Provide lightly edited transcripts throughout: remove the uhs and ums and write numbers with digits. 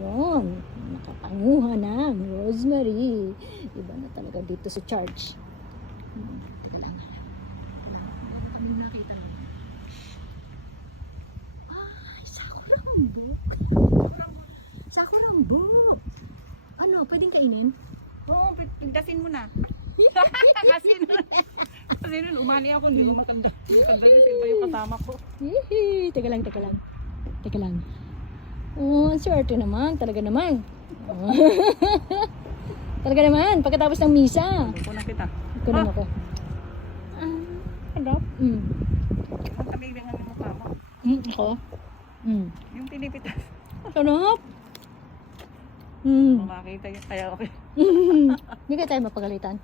Yun, nakapanguha ng rosemary. Iba na talaga dito sa church. Teka lang. Ano nakita mo? Ay, sakurambo. Sakurambo. Ano, pwedeng kainin? Oo, pigdasin mo na. Kasi nun, umali ako, hindi ko makanda. Makanda kasi iba yung kasama ko. Hihi, teka lang. Teka lang. Oh, ang swerte naman, talaga naman. Oh. Talaga naman, pagkatapos ng misa. Kukunan kita. Kunan ako. Harap. Ang tamig lang ang mukha mo. Ako. Yung pinipitas. Sarap. Kung makita yun, kaya okay. Hindi kaya tayo mapagalitan.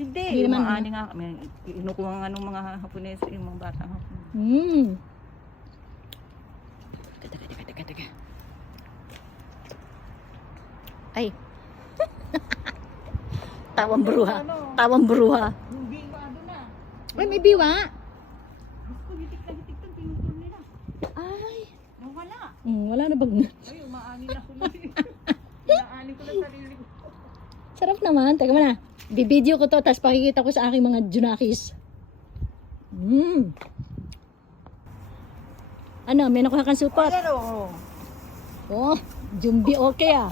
Hindi, Hindi yung naman, mga ani nga, may inukuha nga nung mga Hapones, yung mga bata nga. Teka. Ay. Tawang bruha. Tawang bruha. Yung biwa doon na. Ay, may biwa. Gusto, hitik doon, pinutol nila. Ay. Wala. Wala na bang... Ay, umaani na ako lang. Umaani ko lang sarili ko. Sarap naman. Teka mo na. Bibideo ko to, tapos pakikita ko sa aking mga junakis. Ano, may nakuha kang supot? Pero, Oh, jumbi okay ah.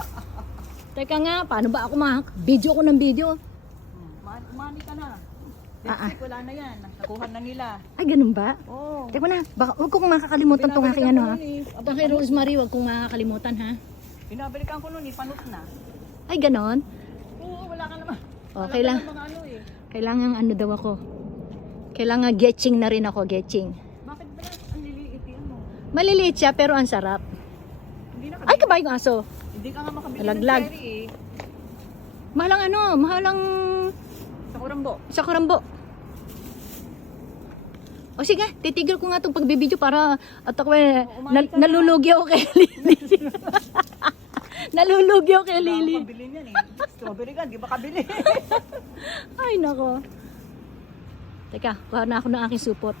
Teka nga, paano ba ako video ko ng video? umani ka na. Ah. Lipstick, wala na yan. Nakuha na nila. Ay, ganun ba? Oo. Teka na, baka, huwag kong makakalimutan itong aking ano ha. Binabalikan Itong kay Rosemary, huwag kong makakalimutan ha. Binabalikan ko nun, panot na. Ay, ganon. Oo, wala ka naman. Okay lang. Mga ano eh. Kailangan ano daw ako. Kailangan getching na rin ako, getching. Bakit ba ang liliit yan mo? Maliliit siya pero ang sarap. Hindi na Ay, kabayong aso. Hindi ka nga makabili Nalaglag. ng cherry eh. Mahalang ano, mahalang Sa Kurambo. sa kurambo. O sige, titigil ko nga itong pagbibideo para at ako nalulugi ako kay Lily. Nalulugi ako kay Lily. Wala akong pabili niyan eh. Strawberry ka, di ba kabili? Ay, nako. Teka, kuha na ako ng aking supot.